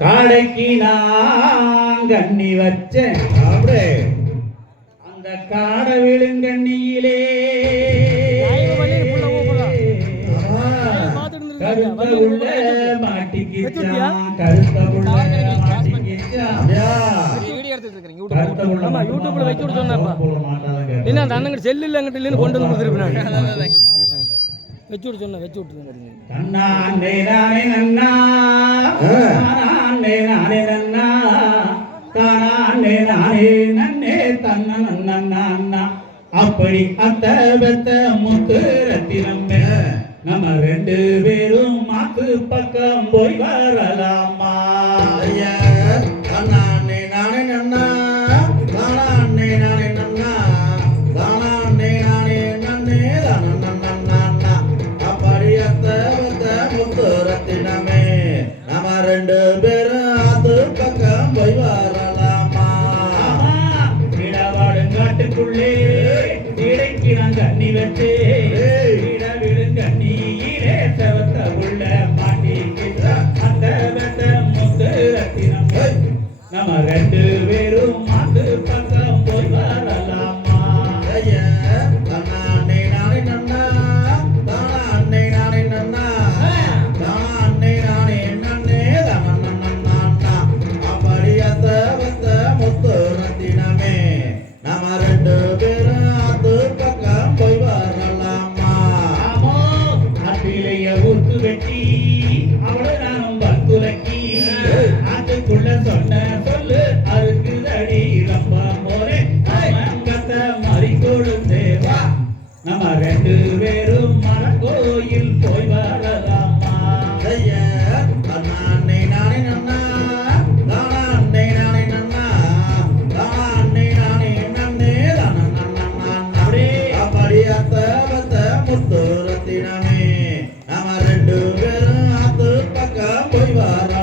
காடைக்கு நான் கண்ணி வச்சேன். அப்படியே அந்த காடை விழுங்கண்ணியிலே. கருத்த உள்ள மாட்டிக்கிச்சான் கருத்த உள்ள யூடியூப்ல నన్నే నానే నన్నా தானா அண்ணே நானே நன்னே தன்ன நன்னா அண்ணா அப்படி அத்த பெத்த முத்து ரத்தினம் நம்ம ரெண்டு பேரும் மாத்து பக்கம் போய் வரலாமா? ரெண்டு பேரும் மாட்டு பக்கம் போய் வரலாமா தன்னா அன்னை நானே நன்னா தானா அன்னை நானே நன்னா தானா அன்னை நானே நன்னே தனன்னா அப்படி அத்த வந்த முத்து நத்தினமே. நம்ம ரெண்டு பேரும் அது பக்கம் போய் வரலாமா சொன்ன 愛は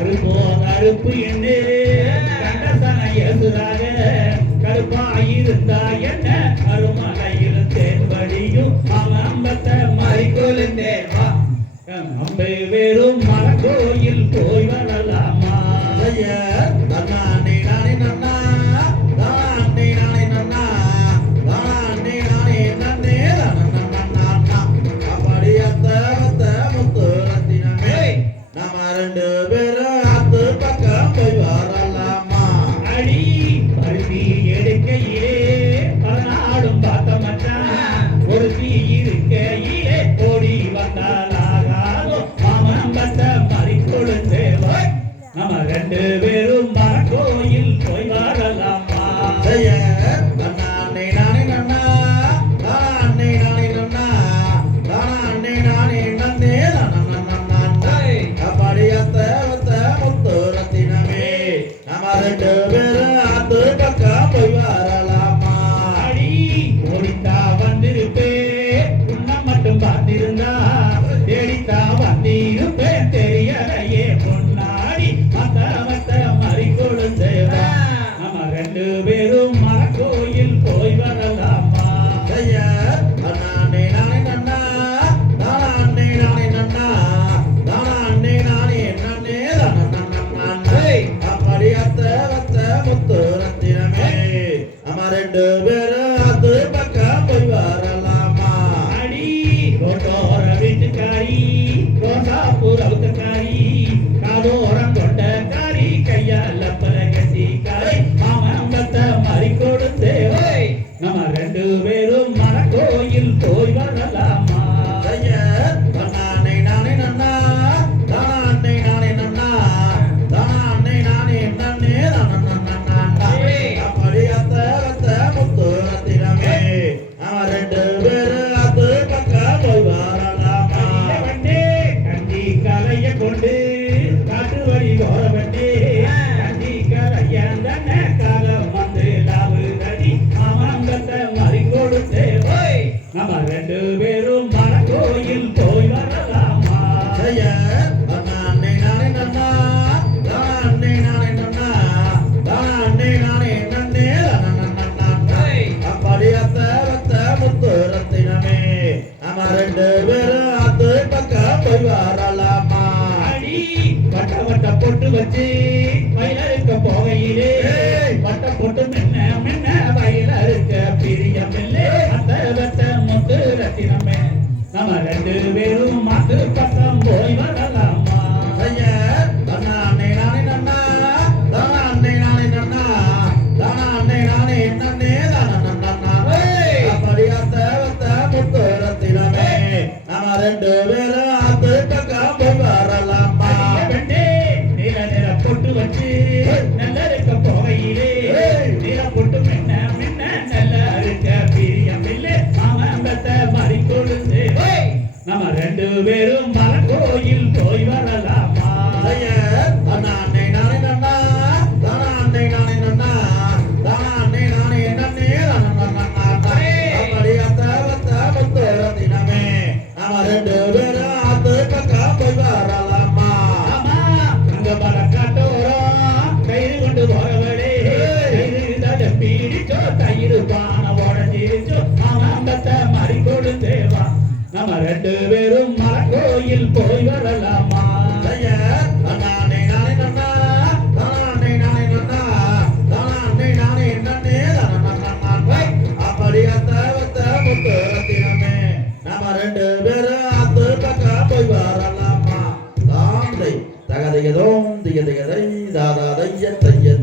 கருப்போ கருப்பு என்ன கண்டசனையசுதாக கருப்பாயிருந்தா என்ன? அருமலையில் தேன்படியும் அவன் அம்பத்தை மறிக்கொழுந்தேவா அம்பை வெறும் மரக்கோயில் போய் வரலாமா? Heaven. வரலாமா அடி வட்ட வட்ட பொட்டு வச்சு வயலருக்க போகையிலே. வட்ட பொட்டு மென்ன மென்ன வயலருக்க பிரியம் இல்லை அந்த வட்ட முத்து ரத்தினமே. நம்ம ரெண்டு பேரும் மாத்து பக்கம் போய் வரலாமா? ஐயா ரெண்டு பேரும் ரெண்டு பேரும் பல கோயில் போய் வரலாமா? அண்ணா அன்னை நானே நன்னா தானா அன்னை நானே நன்னா தானா அன்னை நானே என்னே அப்படியே தினமே நாம இரண்டு பேரும் மலக்கோயில் போய் வரலாமா? தகதையதோம் திகதையதை தாதாதைய தைய